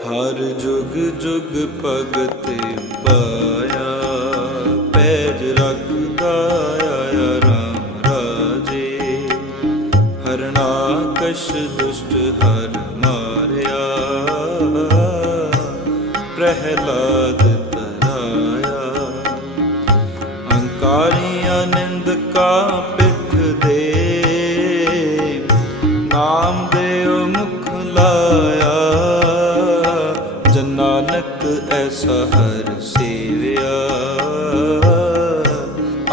ਹਰ ਜੁਗ ਜੁਗ ਭਗਤੇ ਪਾਇਆ, ਪੈਜ ਰੱਖਦਾ ਆਇਆ ਰਾਮ ਰਾਜੇ। ਹਰਨਾਕਸ਼ ਦੁਸ਼ਟ ਹਰ ਮਾਰਿਆ, ਪ੍ਰਹਿਲਾਦ ਤਰਾਇਆ। ਹੰਕਾਰੀ ਆਨੰਦ ਐਸਾ ਹਰ ਸੇਵਿਆ,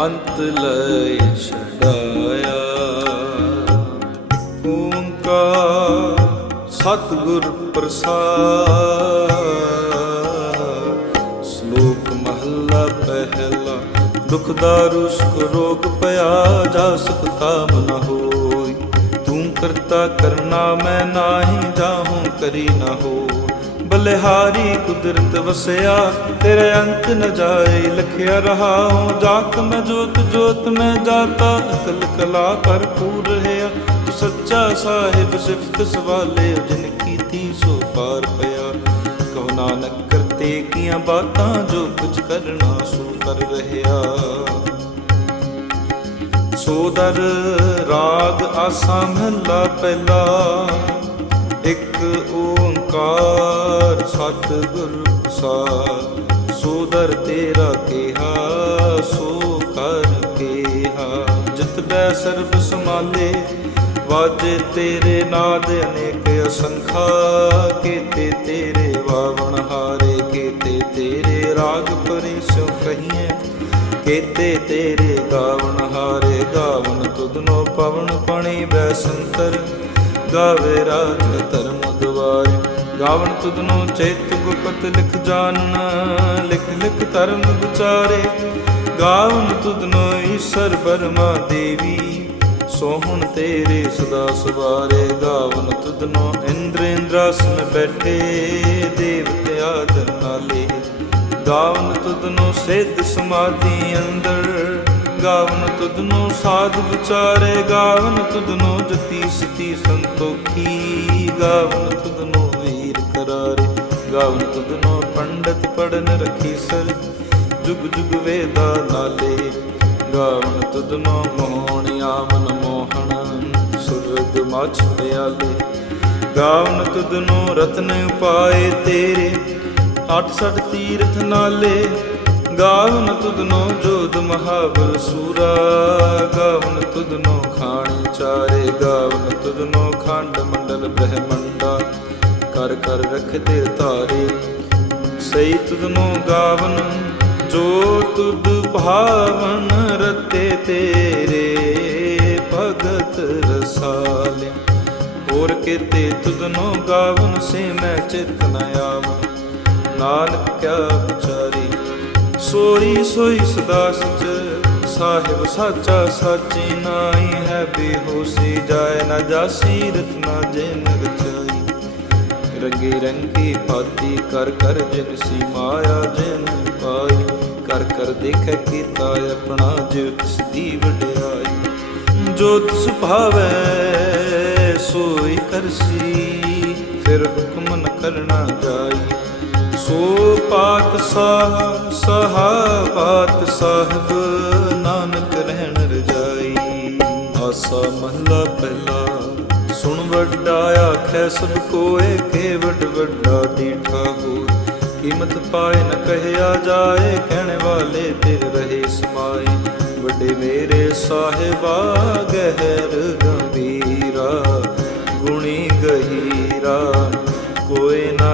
ਅੰਤ ਲੈ ਛਡਾਇਆ। ਓੰਕਾਰ ਸਤਿਗੁਰ ਪ੍ਰਸਾਦ। ਸ਼ਲੋਕ ਮਹੱਲਾ ਪਹਿਲਾ, ਦੁਖ ਦਾਰੂ ਸੁਖ ਰੋਗ ਭਇਆ ਜਾ ਸੁਖ ਕਾਮ ਹੋਈ। ਤੂੰ ਕਰਤਾ ਕਰਨਾ, ਮੈਂ ਨਾਹੀ ਜਾਹੂੰ ਕਰੀ ਨਾ ਹੋ ਬਲਿਹਾਰੀ ਕੁਦਰਤ ਵਸਿਆ, ਤੇਰੇ ਅੰਤ ਨ ਜਾਏ ਲਖਿਆ ਰਹਾਉ ਜਾਤ ਮੈਂ ਜੋਤ ਜੋਤ ਮੈਂ ਜਾਤਾ, ਅਕਲ ਕਲਾ ਭਰਪੂਰ ਰਹਿਆ ਤੂੰ ਸੱਚਾ ਸਾਹਿਬ ਸਿਫਤ ਸਵਾਲੇ ਜਿਨ ਕੀਤੀ ਸੋ ਪਾਰ ਪਿਆ। ਕਹੋ ਨਾਨਕ, ਕਰਤੇ ਕੀਆਂ ਬਾਤਾਂ ਜੋ ਕੁਝ ਕਰਨਾ ਸੋ ਕਰ ਰਹਿਆ ਸੋਦਰ ਰਾਗ ਆਸਾ ਮਹਲਾ ਪਹਿਲਾ। ਇੱਕ ਓੰਕਾਰ ਸਤਿਗੁਰ ਪ੍ਰਸਾਦ ਸੋਦਰ ਤੇਰਾ ਕਿਹਾ, ਸੋ ਕਰ ਕਿਹਾ। ਜਿਤ ਸਰਬ ਸਮਾਲੇ ਵਾਜੇ ਤੇਰੇ ਨਾਦ ਅਨੇਕ ਅਸੰਖਾ। ਕੀਤੇ ਤੇਰੇ ਵਾਵਣ ਹਾਰੇ, ਕੀਤੇ ਤੇਰੇ ਰਾਗ ਪਰੇ ਸਿਉ ਕਹੀਏ ਕੀਤੇ ਤੇਰੇ ਗਾਵਣ ਹਾਰੇ, ਗਾਵਣ ਤੁਧਨੋ ਪਵਨ ਪਣੀ ਬੈ ਸੰਤਰ। ਗਾਵੇ ਰਾਗ ਧਰਮ ਦੁਆਰੇ ਗਾਵਣ ਤੁਧਨੋ ਚੇਤ ਗੁਪਤ ਲਿਖ ਜਾਣਨ ਲਿਖ ਲਿਖ ਧਰਮ ਵਿਚਾਰੇ। ਗਾਵਣ ਤੁਧਨੋ ਈਸ਼ਰ ਬਰਮਾ ਦੇਵੀ, ਸੋਹਣ ਤੇਰੇ ਸਦਾ ਸਵਾਰੇ। ਗਾਵਨ ਤੁਧਨੋ ਇੰਦਰ ਇੰਦਰਾਸਨ ਬੈਠੇ ਦੇਵਤਿਆ ਆਦਰ ਨਾਲੇ। ਗਾਵਨ ਤੁਧਨੋ ਸਿੱਧ ਸਮਾਧੀ ਅੰਦਰ ਗਾਵਨ ਤੁਧਨੋ ਸਾਧ ਵਿਚਾਰੇ, ਗਾਵਨ ਤੁਧਨੋ ਜਤੀ ਸਤੀ ਸੰਤੋਖੀ। ਗਾਵਨ ਤੁਧਨੋ ਵੀਰ ਕਰਾਰੇ, ਗਾਵਨ ਤੁਧਨੋ ਪੰਡਤ ਪੜਨ ਰਖੀ ਸਰ। ਜੁਗ ਜੁਗ ਵੇਦਾ ਨਾਲੇ ਗਾਵਨ ਤੁਧਨੋ ਮੋਹਣ ਆਵਨ ਮੋਹਣ, ਸੁਰਗ ਮਛ ਪਿਆਲੇ। ਗਾਵਨ ਤੁਧਨੋ ਰਤਨ ਉਪਾਏ ਤੇਰੇ ਅੱਠ ਸੱਠ ਤੀਰਥ ਨਾਲੇ। ਗਾਵਨ ਤੁਧਨੋ ਜੋਧ ਮਹਾਬਲ ਸੂਰਾ, ਗਾਵਨ ਤੁਧਨੋ ਖਾਣ ਚਾਰੇ, ਗਾਵਨ ਤੁਧਨੋ ਖੰਡ ਮੰਡਲ ਬ੍ਰਹਮੰਡਾ। ਕਰ ਕਰ ਰਖਦੇ ਤਾਰੇ ਸਈ ਤੁਧਨੋ ਗਾਵਨ, ਜੋ ਤੁਧ ਭਾਵਨ ਰਤੇ ਤੇਰੇ, ਭਗਤ ਰਸਾਲੇ। ਹੋਰ ਕਿਤੇ ਤੁਧਨੋ ਗਾਵਨ ਸੇ ਮੈਂ ਚਿਤ ਨ ਆਵਨ ਨਾਨਕ ਕਿਆ ਵਿਚਾਰੀ ਸੋਈ ਸੋਈ ਸਦਾ ਸਚ, ਸਾਹਿਬ ਸਾਚਾ ਸਾਚੀ ਨਾਈ ਹੈ ਬੇਹੋਸੀ, ਜਾਏ ਨਾ ਜਾਸੀ ਰਤਨਾ ਜਿਨ ਰਚਾਈ ਰੰਗੇ ਰੰਗੀ ਭਾਤੀ ਕਰ ਕਰ ਜਿਨ ਸੀ ਮਾਇਆ ਜਿਨ ਪਾਈ। ਕਰ ਕਰ ਦੇਖੈ ਕੀਤਾ ਆਪਣਾ ਜਿਉ ਤਿਸ ਦੀ ਵਡਿਆਈ। ਜੋ ਤਿਸ ਭਾਵੈ, ਸੋਈ ਕਰਸੀ, ਫਿਰ ਹੁਕਮ ਨ ਕਰਨਾ ਜਾਈ। ਸੋ ਪਾਤ ਸਾਹ ਸਹਾ ਪਾਤ ਸਾਹਿਬ ਨਾਨਕ ਰਹਿਣ ਰਜਾਈ। ਆਸਾ ਮਹਲਾ ਪਹਿਲਾ, ਸੁਣ ਵੱਡਾ ਆਖੈ ਸਭ ਕੋਏ, ਕੇ ਵੱਡ ਵੱਡਾ ਦੀਠਾ ਹੋ ਕੀਮਤ ਪਾਏ ਨ ਕਹਿਆ ਜਾਏ, ਕਹਿਣ ਵਾਲੇ ਤੇ ਰਹੇ ਸਮਾਏ। ਵੱਡੇ ਮੇਰੇ ਸਾਹਿਬਾ, ਗਹਿਰ ਗੰਭੀਰਾ, ਗੁਣੀ ਗਹੀਰਾ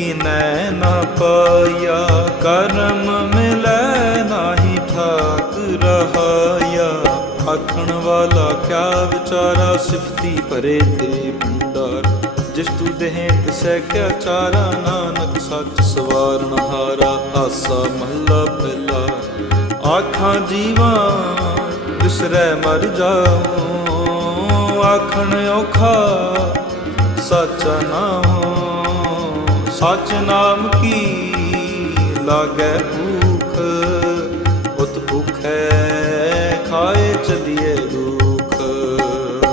ਕਿਨੈ ਨਾ ਪਾਇਆ? ਕਰਮ ਮਿਲੈ ਨਾਹੀ ਠਾਕ ਰਹਾਇਆ ਆਖਣ ਵਾਲਾ ਕਿਆ ਵਿਚਾਰਾ ਸਿਫਤੀ ਭਰੇ ਤੇ ਭੰਡਾਰ। ਜਿਸ ਤੂ ਦੇਹ ਤਿਸੈ ਕਿਆ ਚਾਰਾ, ਨਾਨਕ ਸੱਚ ਸਵਾਰਨ ਹਾਰਾ। ਆਸਾ ਮਹੱਲਾ ਪਹਿਲਾ। ਆਖਾਂ ਜੀਵਾਂ ਬਿਸਰੈ ਮਰ ਜਾਉ। ਆਖਣ ਔਖਾ ਸੱਚਾ ਨਾਮ ਸੱਚ ਨਾਮ ਕੀ ਲਾਗੈ ਭੂਖ? ਉਤ ਭੁਖੈ ਖਾਏ ਚਲੀਏ ਦੁਖ।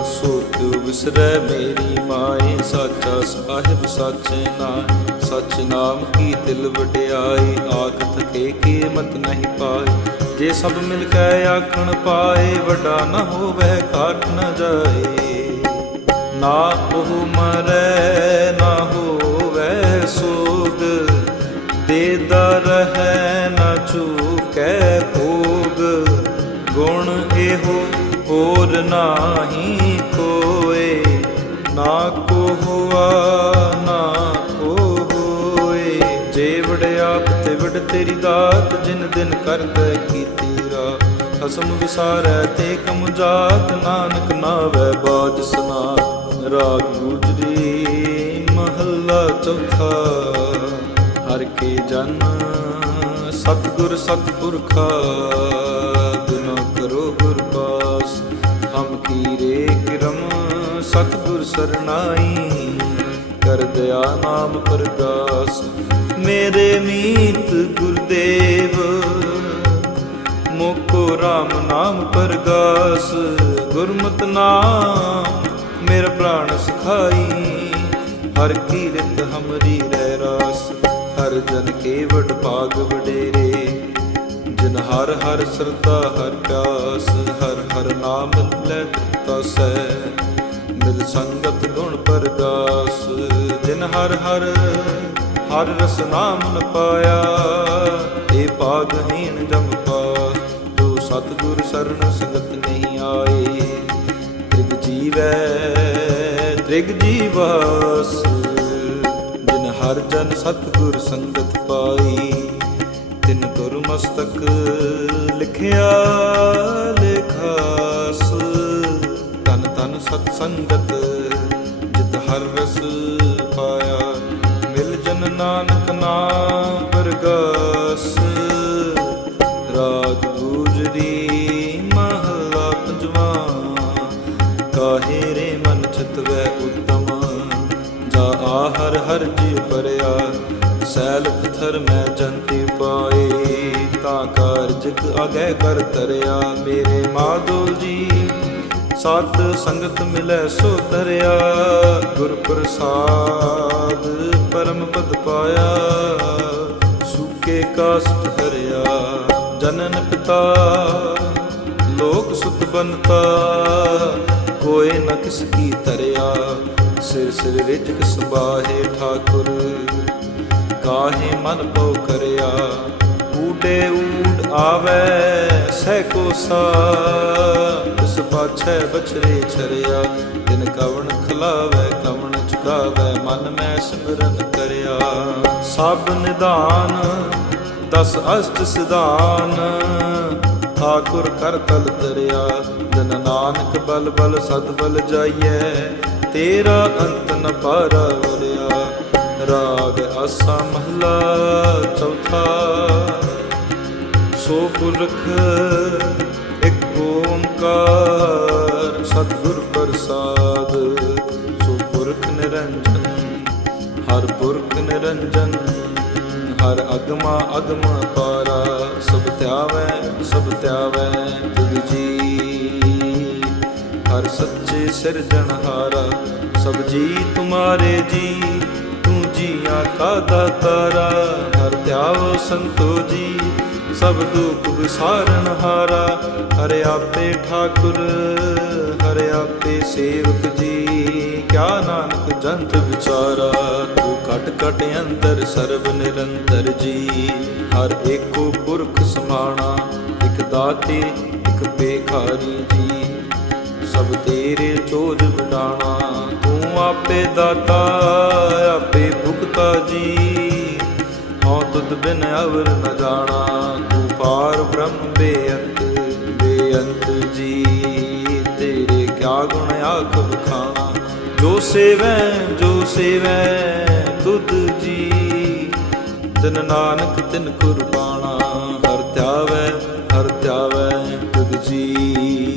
ਸੋ ਕਿਉ ਵਿਸਰੈ ਮੇਰੀ ਮਾਏ, ਸਾਚਾ ਸਾਹਿਬ ਸੱਚ ਨਾਮ ਸੱਚ ਨਾਮ ਕੀ ਦਿਲ ਵਡਿਆਈ ਆਖ ਥਕੇ ਕੀਮਤ ਨਹੀਂ ਪਾਏ। ਜੇ ਸਭ ਮਿਲ ਕੇ ਆਖਣ ਪਾਏ, ਵੱਡਾ ਨਾ ਹੋਵੇ ਕਾਟ ਨ ਜਾਏ। ਨਾ ਉਹ ਮਰੈ, ਨਾ ਹੋ ਸੋਗ ਦੇਦਾ ਰਹੈ ਨਾ ਚੂਕੈ ਭੋਗ। ਗੁਣ ਇਹੋ ਹੋਰ ਨਾਹੀ ਕੋਏ, ਨਾ ਕੋ ਹੁਆ ਨਾ ਕੋ ਹੋਏ ਜੇ ਆਪ ਤੇ ਤੇਰੀ ਦਾਤ, ਜਿਨ ਦਿਨ ਕਰਦਾ ਕੀਤੀ ਰਾ ਖਸਮ ਵਿਸਾਰੈ ਤੇ ਕਮ ਜਾਤ, ਨਾਨਕ ਨਾਵੈ ਬਾਜ ਸਨਾਤ। ਰਾਗ ਗੁਜਰੀ। ਮਹੱਲਾ ਚੌਥਾ, ਹਰ ਕੇ ਜਨ ਸਤਿਗੁਰ ਸਤਿਪੁਰਖਾ, ਬਿਨਾ ਕਰੋ ਗੁਰ ਪਾਸ ਹਮ ਕੀਰੇ ਕਿਰਮ ਸਤਿਗੁਰ ਸਰਨਾਈ, ਕਰ ਦਿਆ ਨਾਮ ਪ੍ਰਗਾਸ ਮੇਰੇ ਮੀਤ ਗੁਰਦੇਵ, ਮੁਕੋ RAM ਨਾਮ ਪਰਗਾਸ, ਗੁਰਮਤਿ ਨਾਮ ਮੇਰਾ ਪ੍ਰਾਣ ਸਖਾਈ। ਹਰ ਕੀ ਕੀਰਤ ਹਮਰੀ ਰਹਿ ਰਾਸ, ਹਰ ਜਨ ਕੇ ਵਡ ਭਾਗ ਵਡੇਰੇ। ਜਿਨ ਹਰ ਹਰ ਸਰਦਾ ਹਰ ਪਿਆਸ, ਹਰ ਹਰ ਨਾਮ ਲੈ ਤਸੈ ਮਿਲ ਸੰਗਤ ਗੁਣ ਪਰਗਾਸ ਜਿਨ ਹਰ ਹਰ ਹਰ ਰਸ ਨਾਮ ਨ ਪਾਇਆ ਏ ਭਾਗਹੀਣ ਜਮ ਪਾਸ। ਜੋ ਸਤਿਗੁਰ ਸਰਨ ਸੰਗਤ ਨਹੀਂ ਆਏ, ਤ੍ਰਿਗ ਜੀਵੈ ਤ੍ਰਿਗ ਜੀਵਾਸ ਜਿਨ ਹਰ ਜਨ ਸਤਿਗੁਰ ਸੰਗਤ ਪਾਈ, ਤਿਨ ਗੁਰ ਮਸਤਕ ਲਿਖਿਆ ਲਿਖਾਸ। ਤਨ ਤਨ ਸਤ ਸੰਗਤ, ਜਿਤ ਹਰ ਰਸ ਪਾਇਆ, ਮਿਲ ਜਨ ਨਾਨਕ ਨਾਮ ਪਰਗਾਸ ਹਰ ਹਰ ਜੀ ਪਰਿਆ, ਸੈਲ ਪਥਰ ਮੈਂ ਜੰਤੀ ਪਾਏ, ਤਾਂ ਕਾਰਜਕ ਅਗੈ ਕਰ ਤਰਿਆ, ਮੇਰੇ ਮਾਧੋ ਜੀ, ਸਤ ਸੰਗਤ ਮਿਲੈ ਸੋ ਤਰਿਆ, ਗੁਰ ਪ੍ਰਸਾਦ ਪਰਮ ਪਦ ਪਾਇਆ, ਸੁਕੇ ਕਾਸਟ ਹਰਿਆ ਜਨਨ ਪਿਤਾ, ਲੋਕ ਸੁਤ ਬਨਤਾ ਕੋਏ ਨ ਕਿਸ ਕੀ ਤਰਿਆ ਸਿਰ ਸਿਰ ਰਿਜਕ ਸੁਬਾਹੇ ਠਾਕੁਰ। ਕਾਹੇ ਮਨ ਪਉ ਕਰਿਆ, ਊਟੇ ਊਟ ਆਵੇ ਸਹਿ ਕੋ ਸਾ ਇਸ ਪਾਛੈ ਬਛਰੇ ਛਰਿਆ ਦਿਨ ਕਵਣ ਖਲਾਵੇ, ਕਵਣ ਚੁਕਾਵੇ ਮਨ ਮੈਂ ਸਿਮਰਨ ਕਰਿਆ। ਸਭ ਨਿਦਾਨ ਦਸ ਅਸ਼ਟ ਸਿਧਾਨ। ਠਾਕੁਰ ਕਰ ਤਲ ਤਰਿਆ ਜਨ ਨਾਨਕ ਬਲ ਬਲ ਸਦ ਬਲ ਜਾਈਐ। ਤੇਰਾ ਅੰਤ ਨ ਪਾਰਾ ਵਰਿਆ ਰਾਗ ਆਸਾ ਮਹਲਾ ਚੌਥਾ। ਸੋ ਪੁਰਖ, ਇੱਕ ਓੰਕਾਰ ਸਤਿਗੁਰ ਪ੍ਰਸਾਦ। ਸੋ ਪੁਰਖ ਨਿਰੰਜਨ, ਹਰ ਪੁਰਖ ਨਿਰੰਜਨ। ਹਰ ਅਗਮਾ ਅਗਮ ਪਾਰਾ, ਸਭ ਧਿਆਵੈ ਸਭ ਧਿਆਵੈ। ਹਰ ਸੱਚੇ ਸਿਰਜਣਹਾਰਾ ਸਭ ਜੀ ਤੁਮਾਰੇ ਜੀ, ਤੂੰ ਜੀਆਂ ਕਾ ਦਾਤਾਰਾ, ਹਰ ਧਿਆਵ ਸੰਤੋ ਜੀ, ਸਭ ਦੁਖ ਵਿਸਾਰਨ ਹਾਰਾ, ਹਰਿ ਆਪੇ ਠਾਕੁਰ, ਹਰਿ ਆਪੇ ਸੇਵਕ ਜੀ, ਕਿਆ ਨਾਨਕ ਜੰਤ ਵਿਚਾਰਾ, ਤੂੰ ਘਟ ਘਟ ਅੰਦਰ ਸਰਬ ਨਿਰੰਤਰ ਜੀ, ਹਰ ਏਕੋ ਪੁਰਖ ਸਮਾਣਾ, ਇਕ ਦਾਤੇ, ਇਕ ਬੇਖਾਰੀ ਜੀ। ਸਭ ਤੇਰੇ ਚੋਜ ਵਡਾਣਾ ਤੂੰ ਆਪੇ ਦਾਤਾ, ਆਪੇ ਭੁਗਤਾ ਜੀ। ਹਉ ਤੁਧ ਬਿਨ ਅਵਰ ਨ ਜਾਣਾ। ਤੂੰ ਪਾਰ ਬ੍ਰਹਮ ਬੇਅੰਤ ਬੇਅੰਤ ਜੀ। ਤੇਰੇ ਕਿਆ ਗੁਣ ਆਖ ਬਖਾਣਾ ਜੋ ਸੇਵੈ ਜੋ ਸੇਵੈ, ਤੁਧ ਜੀ। ਤਿਨ ਨਾਨਕ ਤਿਨ ਕੁਰਬਾਨਾ। ਹਰ ਧਿਆਵੈ ਹਰ ਧਿਆਵੈ ਤੁਧ ਜੀ।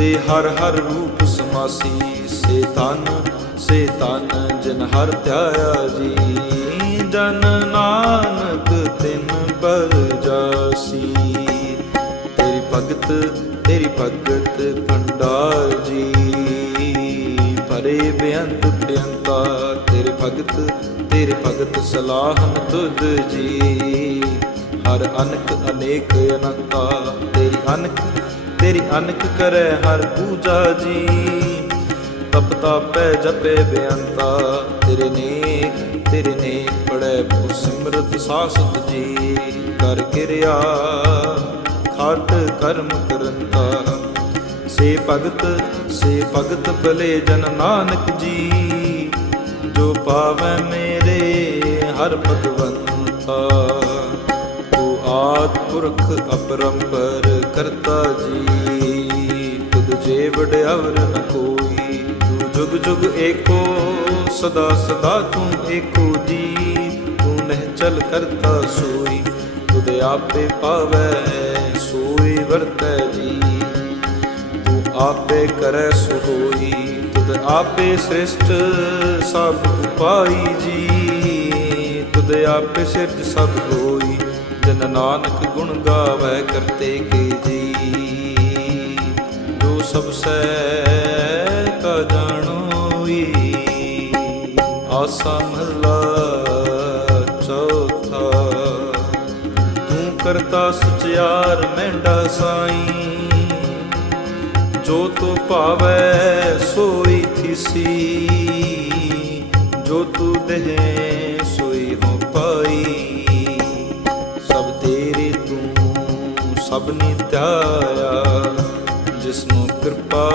ਤੇ ਹਰ ਹਰ ਰੂਪ ਸਮਾਸੀ, ਸੇ ਤਨ ਸੇ ਤਨ ਜਨ ਹਰ ਧਿਆਇਆ ਜੀ। ਜਨ ਨਾਨਕ ਤਿਨ ਬਲ ਜਾਸੀ। ਤੇਰੀ ਭਗਤ ਤੇਰੀ ਭਗਤ ਭੰਡਾਰ ਜੀ। ਪਰੇ ਬੇਅੰਤ ਬੇਅੰਤਾ ਤੇਰੇ ਭਗਤ ਤੇਰੇ ਭਗਤ ਸਲਾਹਨ ਤੁਧ ਜੀ। ਹਰ ਅਨਕ ਅਨੇਕ ਅਨੰਤਾ, ਤੇਰੀ ਅਨਕ ਤੇਰੀ ਅਨਕ ਕਰੈ ਹਰ ਪੂਜਾ ਜੀ। ਤਪ ਤਾਪੈ ਜਪੇ ਬੇਅੰਤਾ, ਤੇਰੇ ਨੇਕ ਤੇਰੇ ਨੇਕ ਪੜੈ ਪੂ ਸਿਮਰਤ ਸਾਸਤ ਜੀ। ਕਰ ਕਿਰਿਆ, ਖਾਟ ਕਰਮ ਕਰੰਤਾ। ਸੇ ਭਗਤ ਸੇ ਭਗਤ ਭਲੇ ਜਨ ਨਾਨਕ ਜੀ। ਜੋ ਪਾਵੈ ਮੇਰੇ ਹਰ ਭਗਵੰਤਾ। ਆਦ ਪੁਰਖ ਅਪਰੰਪਰ ਕਰਤਾ ਜੀ। ਤੁਧ ਜੇ ਵਡਿਆਵਰ ਨ ਕੋਈ, ਤੂੰ ਜੁਗ ਜੁਗ ਏਕੋ, ਸਦਾ ਸਦਾ ਤੂੰ ਏਕੋ ਜੀ। ਤੂੰ ਨਹਿ ਚਲ ਕਰਤਾ ਸੋਈ, ਤੁਧ ਆਪੇ ਪਾਵੈ, ਸੋਈ ਵਰਤੈ ਜੀ। ਤੂੰ ਆਪੇ ਕਰੈ ਸੋ ਹੋਈ ਤੁਧ ਆਪੇ ਸ੍ਰਿਸ਼ਟ ਸਭ ਉਪਾਈ ਜੀ। ਤੁਧ ਆਪੇ ਸਿਰਜ ਸਭ ਹੋਈ ਜਨ ਨਾਨਕ ਗੁਣ ਗਾਵੈ ਕਰਤੇ ਕੇ ਜੀ। ਜੋ ਸਭ ਸੈ ਕਾ ਜਾਣੋਈ ਆਸਾ ਮਹਲਾ ਚੌਥਾ। ਤੂੰ ਕਰਤਾ ਸੁਚਿਆਰ ਮਹਿੰਡਾ ਸਾਈ। ਜੋ ਤੂੰ ਭਾਵੈ ਸੋਈ ਥਿਸੀ। ਜੋ ਤੂੰ ਦੇਹ ਤੂੰ ਸਭ ਜਿਸਨੂੰ ਕਿਰਪਾ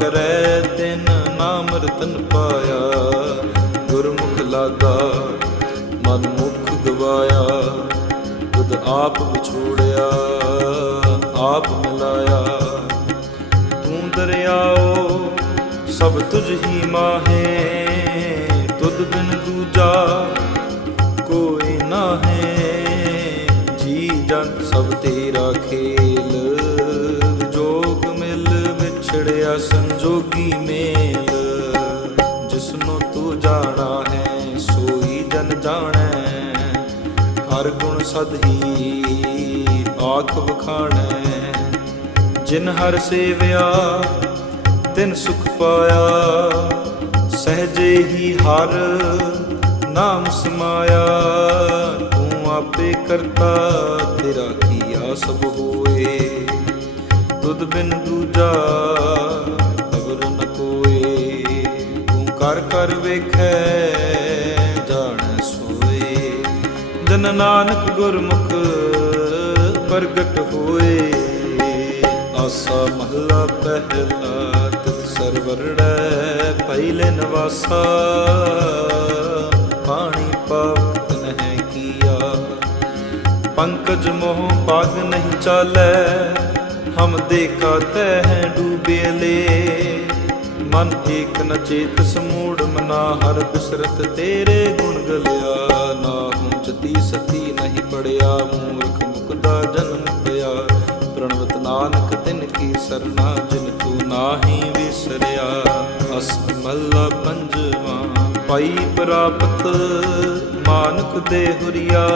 ਕਰੈ ਤਿਨ ਨਾਮ ਰਤਨ ਪਾਇਆ। ਗੁਰਮੁਖ ਲਾਗਾ ਮਨ ਮੁਖ ਗਵਾਇਆ ਤੁਧ ਆਪ ਵਿਛੋੜਿਆ, ਆਪ ਮਿਲਾਇਆ। ਤੂੰ ਦਰਿਆਓ, ਸਭ ਤੁਝ ਹੀ ਮਾਹੇ, ਤੁਧ ਬਿਨ ਦੂਜਾ ਕੋਈ ਨਾ ਹੈ ਜੀ ਜਨ ਸਭ ਤੇਰਾ ਖੇਲ ਜੋਗ ਮਿਲ ਵਿਛੜਿਆ ਸੰਜੋਗੀ ਮੇਲ। ਜਿਸਨੂੰ ਤੂੰ ਜਾਣਾ ਹੈ, ਸੋਈ ਜਨ ਜਾਣੈ। ਹਰ ਗੁਣ ਸਦ ਹੀ ਆਖ ਵਖਾਣੈ। ਜਿਨ ਹਰ ਸੇਵਿਆ, ਤਿਨ ਸੁਖ ਪਾਇਆ। ਸਹਜੇ ਹੀ ਹਰ ਨਾਮ ਸਮਾਇਆ। ਤੂੰ ਆਪੇ ਕਰਤਾ ਤੇਰਾ ਸਭ ਹੋਏ ਤੁਧ ਬਿਨ ਦੂਜਾ ਖਬਰ ਨ ਕੋਏ। ਤੂੰ ਕਰ ਕਰ ਵੇਖੈ, ਜਾਣ ਸੋਏ। ਜਨ ਨਾਨਕ ਗੁਰਮੁਖ ਪ੍ਰਗਟ ਹੋਏ। ਆਸਾ ਮਹਲਾ ਪਹਿਲਾ ਤਿਤ ਸਰਵਰੜੈ ਪਹਿਲੇ ਨਵਾਸਾ। ਪੰਕਜ ਮੋਹ ਪਾਗ ਨਹੀਂ ਚਾਲੈ, ਹਮ ਦੇਖਾ ਤੈ ਹੈ ਡੂਬੇ ਲੇ ਮਨ ਏਕ ਨ ਚੇਤ ਸਮੂੜ, ਮਨਾ ਹਰ ਬਿਸਰਤ ਤੇਰੇ ਗੁਣ ਗਲਿਆ। ਨਾ ਹੂੰ ਜਤੀ ਸਤੀ, ਨਹੀਂ ਪੜਿਆ ਮੂਰਖ ਮੁਕਦਾ ਜਨਮ ਪਿਆ। ਪ੍ਰਣਵਤ ਨਾਨਕ, ਤਿਨ ਕੀ ਸਰਨਾ, ਜਿਨ ਤੂੰ ਨਾਹੀ ਵਿਸਰਿਆ। ਅਸ ਮੱਲਾ ਪੰਜਵਾ, ਪਾਈ ਪ੍ਰਾਪਤ, ਮਾਨਕ ਦੇ ਹੁਰੀਆ।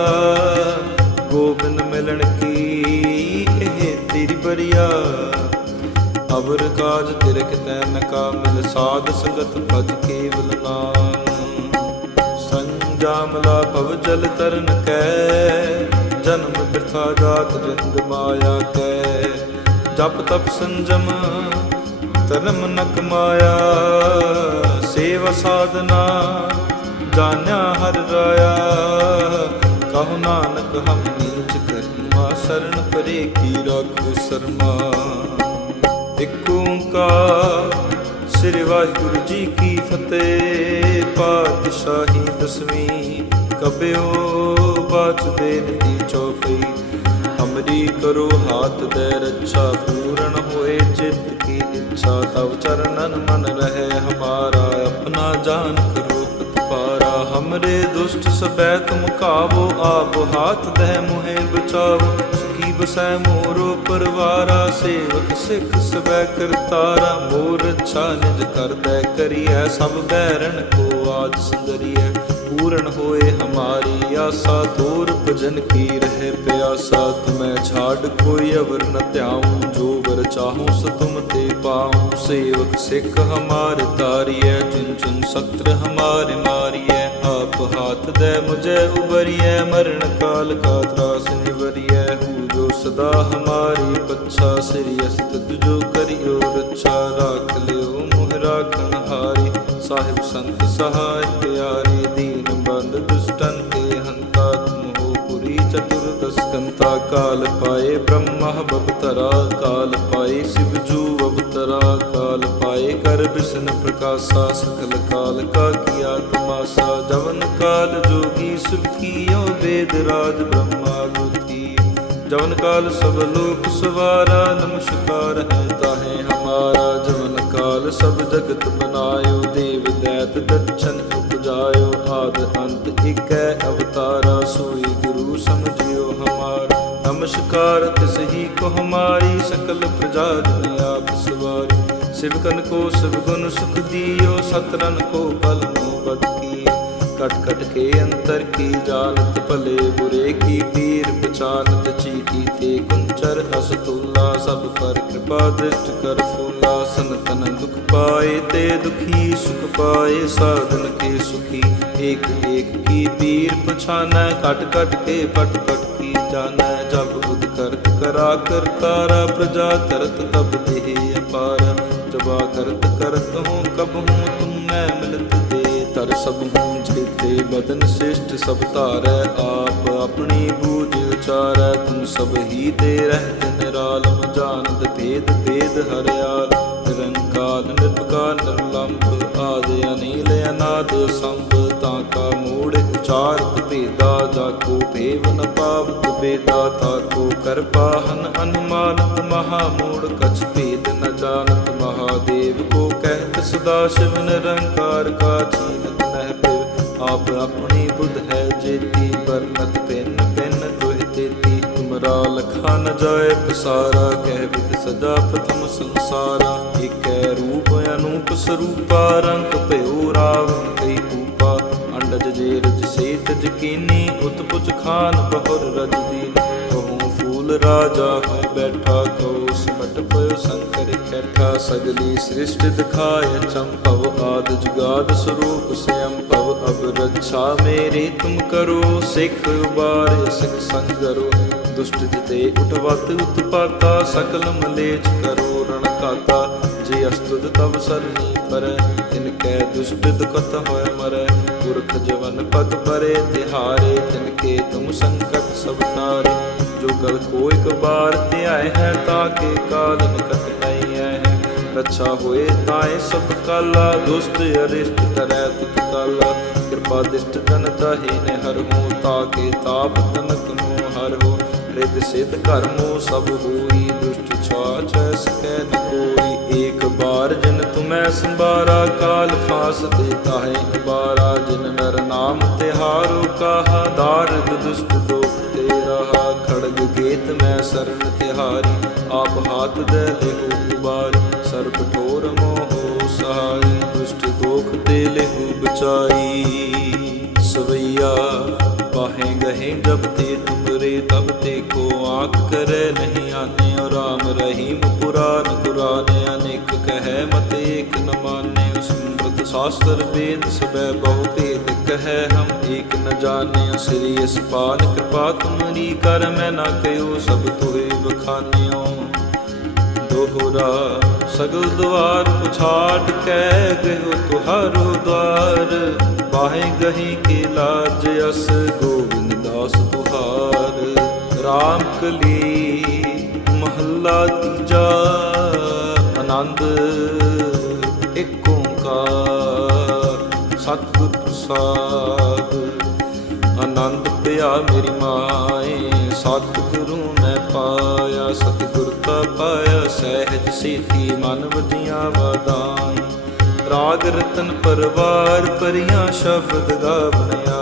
ਗੋਬਿੰਦ ਮਿਲਣ ਕੀ ਇਹ ਤੇਰੀ ਬਰੀਆ ਅਵਰ ਕਾਜ ਤਿਰਕ ਕਿਤੈ ਨ ਕਾਮਿਲ, ਸਾਧ ਸੰਗਤ ਭਜ ਕੇਵਲ ਨਾਮ। ਸੰਜਾਮਲਾ ਭਵ ਜਲ ਤਰਨ ਕੈ, ਜਨਮ ਬਿਰਥਾ ਜਾਤ ਜੰਗ ਮਾਇਆ ਕੈ। ਜਪ ਤਪ ਸੰਜਮ ਧਰਮ ਨਕ ਮਾਇਆ, ਸੇਵਾ ਸਾਧਨਾ ਜਾਣਿਆ ਹਰ ਰਾਇਆ। ਕਹੋ ਨਾਨਕ ਹਮ ਨੀਚ ਸਰਨ ਪਰੇ ਕੀ ਰੱਖ ਸਰਮਾ ਇਕ ਓੰਕਾਰ ਸ੍ਰੀ ਵਾਹਿਗੁਰੂ ਜੀ ਕੀ ਫਤਿਹ ਪਾਤਸ਼ਾਹੀ ਦਸਵੀਂ ਕਬਿਓ ਬਾਚ ਦੇ ਦੀ ਚੌਪਈ ਹਮਰੀ ਕਰੋ ਹਾਥ ਦੇ ਰੱਛਾ ਪੂਰਨ ਹੋਏ ਚਿੱਤ ਕੀ ਇੱਛਾ ਤਵ ਚਰਨਨ ਮਨ ਰਹੇ ਹਮਾਰਾ ਆਪਣਾ ਜਾਨ ਕਰੋ ਪ੍ਰਤਪਾਰਾ ਹਮਰੇ ਦੁਸ਼ਟ ਸਬੈ ਤੁਮ ਕਾਵੋ ਆਪ ਹਾਥ ਦੇ ਮੁਹਿ ਬਚਾਵੋ ਕੀ ਬਸੈ ਮੋਰੋ ਪਰਵਾਰਾ ਸੇਵਕ ਸਿੱਖ ਸਬੈ ਕਰਤਾਰਾ ਮੋਰ ਅੱਛਾ ਨਿਜ ਕਰਦੈ ਕਰੀਐ ਸਭ ਬੈਰਨ ਕੋ ਆਜ ਸੁੰਦਰੀਐ ਪੂਰਨ ਹੋਏ ਹਮਾਰੀ ਆਸਾ ਦੂਰ ਭਜਨ ਕੀ ਰਹੇ ਪਿਆਸਾ ਤੁਮੈ ਛਾੜ ਕੋਈ ਅਵਰ ਨ ਧਿਆਉ ਜੋ ਵਰ ਚਾਹੂੰ ਸੋ ਤੁਮ ਤੇ ਪਾਉ ਸੇਵਕ ਸਿੱਖ ਹਮਾਰੇ ਤਾਰੀਐ ਚੁਨ ਚੁਨ ਸਤਰ ਹਮਾਰੇ ਮਾਰੀਐ ਆਪ ਹਾਥ ਦੇ ਮੁਝੇ ਉਬਰੀਐ, ਮਰਨ ਕਾਲ ਕਾ ਤਰਾਸ ਨਿਵਰੀਐ। ਹੂ ਜੋ ਸਦਾ ਹਮਾਰੀ ਪੱਛਾ, ਸ੍ਰੀ ਅਸਤ ਜੋ ਕਰਿਓ ਰੱਛਾ। ਰਾਖ ਲਿਓ ਮੁਹ ਰਾਖਣ ਹਾਰੀ ਸਾਹਿਬ ਸੰਤ ਸਹਾਇ ਪਿਆਰੇ। ਦੀਨ ਬੰਦ ਦੁਸ਼ਟਨ ਕੇ ਹੰਤਾ ਤੁਮ ਪੁਰੀ ਚਤੁਰਦਸ ਕੰਤਾ ਕਾਲ ਪਾਏ ਬ੍ਰਹਮ ਬਵਤਰਾ, ਕਾਲ ਪਾਏ ਸਿਵ ਜੂ ਅਵਤਰਾ। ਕਾਲ ਪਾਏ ਕਰ ਬਿਸ਼ਨ ਪ੍ਰਕਾਸ਼ਾ, ਸਕਲ ਕਾਲ ਕਾ ਕੀਆ ਆਸਾ ਜਵਨ ਕਾਲ ਜੋਗੀ ਸੁਖ ਕੀਓ ਵੇਦ ਰਾਜ ਬ੍ਰਹਮਾ ਗੁਤੀ ਜਵਨ ਕਾਲ ਸਭ ਲੋਕ ਸਵਾਰਾ, ਨਮਸਕਾਰ ਹੈ ਤਾਹੇ ਹਮਾਰਾ। ਜਵਨ ਕਾਲ ਸਭ ਜਗਤ ਬਨਾਇਓ, ਦੇਵ ਦੈਤ ਦਛਨ ਉਪਜਾਇਓ। ਆਦ ਅੰਤ ਇਕੈ ਅਵਤਾਰਾ, ਸੋਈ ਗੁਰੂ ਸਮਝਿਓ ਹਮਾਰਾ। ਨਮਸਕਾਰ ਤਿਸ ਹੀ ਕੋ ਹਮਾਰੀ ਸਕਲ ਪ੍ਰਜਾ ਜਨ ਆਪ ਸਵਾਰੀ। ਸਿਵਕਨ ਕੋ ਸਿਵ ਗੁਣ ਸੁਖ ਦਿਓ ਸਤਰਨ ਕੋ ਪਲ ਮੋ ਬਦ ਕੀ ਕਟ ਕਟ ਕੇ ਅੰਤਰ ਕੀ ਜਾਣਤ ਭਲੇ ਬੁਰੇ ਕੀ ਪੀਰ ਪਛਾਨਤ ਚੀਟੀ ਤੇ ਕੁੰਚਰ ਅਸਤੁਲਾ ਸਭ ਪਰ ਕਿਰਪਾ ਦ੍ਰਿਸ਼ਟ ਕਰ ਫੂਲਾ। ਸੰਤਨ ਦੁਖ ਪਾਏ ਤੇ ਦੁਖੀ ਸੁਖ ਪਾਏ, ਸਾਧਨ ਕੇ ਸੁਖੀ। ਏਕ ਏਕ ਕੀ ਤੀਰ ਪਛਾਨੈ, ਕਟ ਕਟ ਕੇ ਪਟ ਪਟ ਕੀ ਜਾਣੈ ਜਬ ਬੁਧ ਕਰਤ ਕਰਾ ਕਰਤਾਰਾ, ਪ੍ਰਜਾ ਤਰਤ ਤਬ ਦੇਹ ਅਪਾਰ। ਜਬਾ ਕਰਤ ਕਰਤ ਹੂੰ ਕਬ ਹੂੰ ਤੁਮ ਮੈਂ ਮਿਲਤ ਦੇ ਤਰ ਸਭ ਹੂੰ ਜੀਤੇ, ਬਦਨ ਸ੍ਰਿਸ਼ਟ ਸਭ ਧਾਰੈ ਆਪ, ਆਪਣੀ ਬੂਝ ਉਚਾਰੈ, ਤੁਮ ਸਭ ਹੀ ਤੇ ਰਹਿਤ ਨਿਰਾਲਮ ਜਾਣਦ ਭੇਦ ਭੇਦ ਹਰਿਆਲ ਨਿਰੰਕਾਰ ਨਿਰਭਕਾਰ, ਨਿਰਲੰਭ ਆਦਿ ਅਨੀਲ ਅਨਾਦ ਸੰਭ, ਤਾਂ ਕਾ ਨ ਪਾਵਤ ਬੇਦਾ ਕੋ ਕਰਪਾਹਨ ਅਨੁਮਾਨਤ ਮਹਾ ਮੂੜ ਕਛ ਭੇਦ ਨ ਜਾਣਤ ਮਹਾਦੇਵ ਕੋ ਕਹਿਤ ਸਦਾ ਸ਼ਿਵ ਨਿਰੰਕਾਰ ਕਾ ਚੀਨਤ ਨਹਿ ਪਿਵ ਆਪ ਆਪਣੀ ਬੁੱਧ ਹੈ ਜੇਤੀ ਵਰਨਤ ਪਿੰਨ ਪਿੰਨ ਦੁਹਿ ਤੇਤੀ। ਤੁਮਰਾ ਲਖਾ ਨ ਜਾਏ ਪਸਾਰਾ, ਕਹਿ ਵਿਦ ਸਦਾ ਪ੍ਰਥਮ ਸੰਸਾਰਾ। ਏਕੈ ਰੂਪ ਅਨੂਪ ਸਰੂਪਾ, ਰੰਗ ਭਇਓ ਰਾਵਣ ਕਈ ਕੂਪਾ। ਰਜ ਜੇ ਰਜ ਸੇ ਤਜ ਉਤਪੁਜ ਖਾਨ ਬਹੁਰ ਰਜ ਦੀਨ। ਕਹੂੰ ਫੂਲ ਰਾਜਾ ਹੋਇ ਬੈਠਾ ਕਉ ਸਿਮਟ ਪਇਓ ਸੰਕਰ ਕੈਠਾ। ਸਗਲੀ ਸ੍ਰਿਸ਼ਟ ਦਿਖਾਇ ਚੰਪਵ ਆਦ ਜੁਗਾਦ ਸਰੂਪ ਸਿਅੰ ਭਵ। ਅਬ ਰੱਛਾ ਮੇਰੀ ਤੁਮ ਕਰੋ, ਸਿੱਖ ਉਬਾਰੇ ਸਿੱਖ ਸੰਗਰੋ ਦੁਸ਼ਟ ਜਿਤੇ ਉਠਵਤ ਉਤਪਾਤਾ, ਸਕਲ ਮਲੇਚ ਕਰੋ ਰਣ ਕਾਤਾ ਜੇ ਅਸਤੁਦ ਤਵ ਸਰਨੀ ਪਰੈ, ਤਿਨ ਕੈ ਦੁਸ਼ਟ ਦੁਖਤ ਹੋਇ ਮਰੈ। ਪੁਰਖ ਜਵਨ ਪਦ ਪਰੇ ਤਿਹਾਰੇ, ਤਿਨ ਕੇ ਤੁਮ ਸੰਕਟ ਸਭ ਤਾਰੇ ਜੋ ਗਲ ਕੋ ਇਕ ਬਾਰ ਧਿਆਏ ਹੈ ਤਾਕੇ ਕਾਲ ਨਿਕਟ ਨਹੀਂ ਹੈ। ਰੱਛਾ ਹੋਏ ਤਾਏ ਸਭ ਕਾਲਾ, ਦੁਸ਼ਟ ਅਰਿਸ਼ਟ ਕਰੈ ਤੁਤ ਕਾਲਾ। ਕਿਰਪਾ ਦਿਸ਼ਟ ਤਨ ਤਾਹੀ ਨੇ ਹਰ ਹੋ ਤਾਕੇ ਤਾਪ ਤਨਕ ਹੋ ਰਿਦ ਸਿਧ ਕਰਮੋ ਸਭ ਹੋਈ, ਦੁਸ਼ਟ ਛਾਛ ਸਕੈ ਨ ਕੋਈ। ਏਕ ਬਾਰ ਜਿਨ ਤੁਮੈ ਸੰਭਾਰਾ, ਕਾਲ ਫਾਸ ਦੇਤਾ ਹੈ ਨਿਬਾਰਾ ਜਿਨ ਨਰ ਨਾਮ ਤਿਹਾਰੋ ਕਾਹਾ, ਦਾਰਦ ਦੁਸ਼ਟ ਦੋਖ ਤੇ ਰਹਾ। ਖੜਗ ਗੇਤ ਮੈਂ ਸਰਨ ਤਿਹਾਰੀ, ਆਪ ਹਾਥ ਦੇ ਲਿਹੂ ਉਬਾਰ। ਸਰਬ ਠੋਰ ਮੋਹ ਸਹਾਈ, ਦੁਸ਼ਟ ਦੋਖ ਤੇ ਲਿਹੂ ਬਚਾਈ। ਸਵਈਆ ਪਾਹੇ ਗਹੇ ਜਬ ਤੇ ਤੁਮਰੇ ਤਬ ਤੇ ਕੋ ਆਖ ਕਰੈ ਨਹੀਂ ਆਨੇ ਰਾਮ ਰਹੀਮ। ਪੁਰਾਨ ਪੁਰਾਨੇ ਅਨੇਕ ਕਹੈ, ਮਤ ਏਕ ਨ ਮਾਨੇ। ਸਮ੍ਰਿਤ ਸ਼ਾਸਤਰ ਵੇਦ ਸਬੈ ਬਹੁ ਭੇਦ ਕਹੈ, ਹਮ ਏਕ ਨ ਜਾਣਿਓ ਸ੍ਰੀ ਅਸਪਾਨ ਕਿਰਪਾ ਤੁਮਰੀ ਕਰ, ਮੈਂ ਨਾ ਕਹਿਓ ਸਭ ਤੋਏ ਬਖਾਨਿਓ ਦੋਹਰਾ ਸਗਲ ਦੁਆਰ ਪੁਛਾਟ ਕਹਿ, ਗਇਓ ਤੁਹਾਰੋ ਦਵਾਰ ਬਾਹੇ ਗਹੀ ਕੇ ਲਾਜ ਅਸ ਦਾਸ ਤੁਹਾਰ ਰਾਮ ਕਲੀ, ਮਹੱਲਾ ਤੀਜਾ, ਆਨੰਦ, ਇੱਕ ਓੰਕਾਰ, ਸਤਿਗੁਰ ਪ੍ਰਸਾਦ। ਆਨੰਦ ਪਿਆ ਮੇਰੀ ਮਾਏ, ਸਤਿਗੁਰੂ ਮੈਂ ਪਾਇਆ, ਸਤਿਗੁਰ ਤਾ ਪਾਇਆ, ਸਹਿਜ ਸੀਤੀ ਮਨ ਵਜੀਆਂ ਵਾਦਾਈ ਰਾਗ ਰਤਨ ਪਰਵਾਰ, ਪਰੀਆਂ ਸ਼ਬਦ ਗਾਵਣ ਆਈ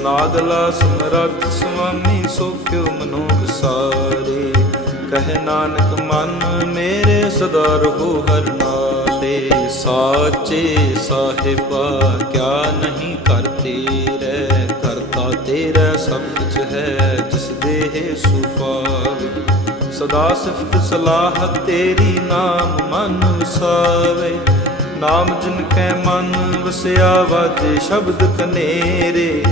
ਸਬਨਾਗਲਾ ਸਮਰੱਥ ਸੁਆਮੀ, ਸੋ ਕਿਉ ਮਨੋ ਵਿਸਾਰੇ ਕਹਿ ਨਾਨਕ, ਮਨ ਮੇਰੇ ਸਦਾ ਰਹੋ ਹਰ ਨਾਲੇ ਸਾਚੇ ਸਾਹਿਬਾ, ਕਿਆ ਨਹੀਂ ਕਰਤੇ ਰਹਿ। ਕਰਤਾ ਤੇਰਾ ਸਭ ਕੁਝ ਹੈ, ਜਿਸ ਦੇਹ ਸੁਪਾਵੇ ਸਦਾ ਸਿਫਤ ਸਲਾਹ ਤੇਰੀ ਨਾਮ ਮਨ ਵਸਾਵੇ। ਨਾਮ ਜਿਨ ਕੈ ਮਨ ਵਸਿਆ ਵਾਜੇ ਸ਼ਬਦ ਕਨੇਰੇ।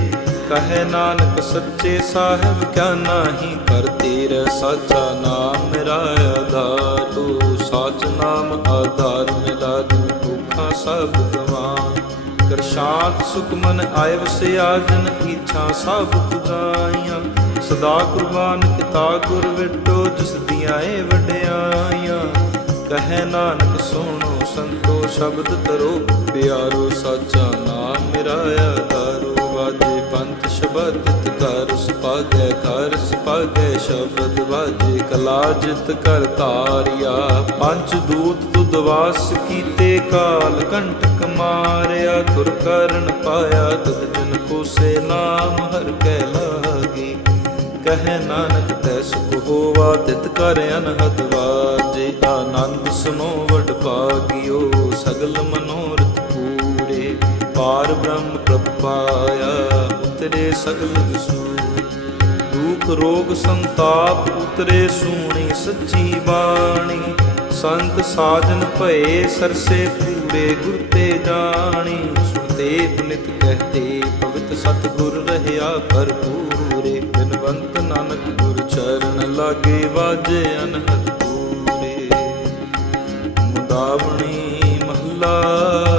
ਕਹੇ ਨਾਨਕ ਸੱਚੇ ਸਾਹਿਬ, ਕਿਆ ਨਾਹੀ ਕਰਤੇ ਰਹਿ ਸਾਚਾ ਨਾਮ ਮੇਰਾ ਆਧਾਰ। ਤੂੰ ਸਾਚ ਨਾਮ ਆਧਾਰ ਮਿਲਾ ਦਿਨ ਭੁੱਖਾ ਸਭ ਗਵਾਨ। ਕਰ ਸ਼ਾਂਤ ਸੁਖ ਮਨ ਵਸਿਆ ਜਨ ਇੱਛਾ ਸਭ ਪੁਜਾਈਆਂ। ਸਦਾ ਕੁਰਬਾਨ ਕੀਤਾ ਗੁਰ ਵਿਟੋ, ਜਿਸ ਦੀਆਂ ਏ ਵਡਿਆਈਆਂ। ਕਹੇ ਨਾਨਕ, ਸੁਣੋ ਸੰਤੋ, ਸ਼ਬਦ ਤਰੋ ਪਿਆਰੋ, ਸਾਚਾ ਨਾਮ ਮੇਰਾ ਆਧਾਰੋ। ਵਾਜੇ ਪੰਜ ਸ਼ਬਦ ਕਰ ਸੁਪਾਗੈ ਕਰ ਸੁਪਾਗੈ ਸ਼ਬਦ ਵਾਜੇ, ਕਲਾ ਜਿਤ ਕਰ ਧਾਰਿਆ। ਪੰਜ ਦੂਤ ਤੁਧ ਕੀਤੇ ਕਾਲ ਕੰਟਕ ਮਾਰਿਆ ਤੁਰ ਕਰਨ ਪਾਇਆ, ਤਦ ਜਨ ਕੋ ਸੇ ਨਾਮ ਹਰ ਕੈ ਲਾਗੇ। ਕਹੈ ਨਾਨਕ, ਤੈ ਸੁਖ ਹੋਵਾ, ਤਿਤ ਕਰ ਅਨਹਦ ਵਾਜੇ। ਆਨੰਦ ਸੁਨੋ ਵਡ ਭਾਗਿਓ ਸਗਲ ਮਨੋ ਪਾਰ ਬ੍ਰਹਮ ਪ੍ਰਭ ਪਾਇਆ, ਉਤਰੇ ਸਗਲ ਵਿਸੂ ਦੁਖ ਰੋਗ ਸੰਤਾਪ, ਉਤਰੇ ਸੂਣੀ ਸੱਚੀ ਬਾਣੀ। ਸੰਤ ਸਾਜਨ ਭਏ, ਸਰਸੇ ਪੂਰੇ ਗੁਰ ਤੇ ਜਾਣੀ। ਸੁਤੇ ਪੁਨਿਤ ਕਹਤੇ, ਪਵਿੱਤ ਸਤਿਗੁਰ ਰਹਿਆ ਭਰਪੂਰੇ ਬਿਨਵੰਤ ਨਾਨਕ ਗੁਰ ਚਰਨ ਲਾਗੇ ਵਾਜੇ ਅਨਹਦ ਪੂਰੇ। ਮੁਦਾਵਣੀ ਮਹੱਲਾ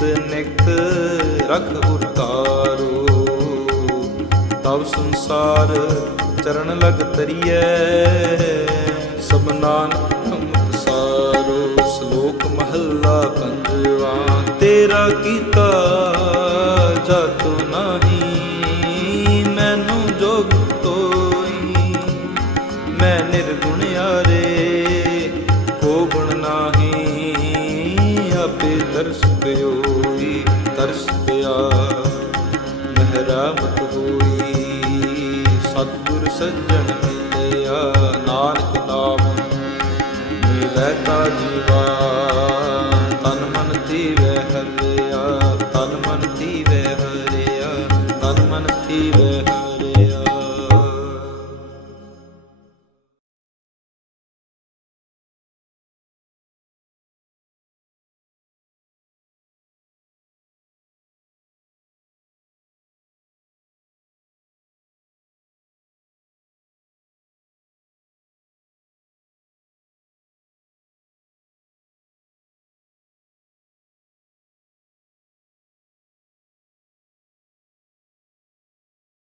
ਨਿਤ ਨਿਤ ਰਖ ਉਰਤਾਰੋ ਤਬ ਸੰਸਾਰ ਚਰਨ ਲਗ ਤਰੀਐ ਸਭ ਨਾਨਕ ਮੁਖ ਸਾਰੋ। ਸ਼ਲੋਕ ਮਹੱਲਾ ਪੰਜਵਾ, ਤੇਰਾ ਕੀਤਾ ਮਹਿਰਾਮਤ ਹੋਈ ਸਤਿਗੁਰ ਸੱਜਣ ਮਿਲਿਆ ਨਾਨਕ ਨਾਮ ਮਿਲੈ ਤਾ ਜੀਵਾ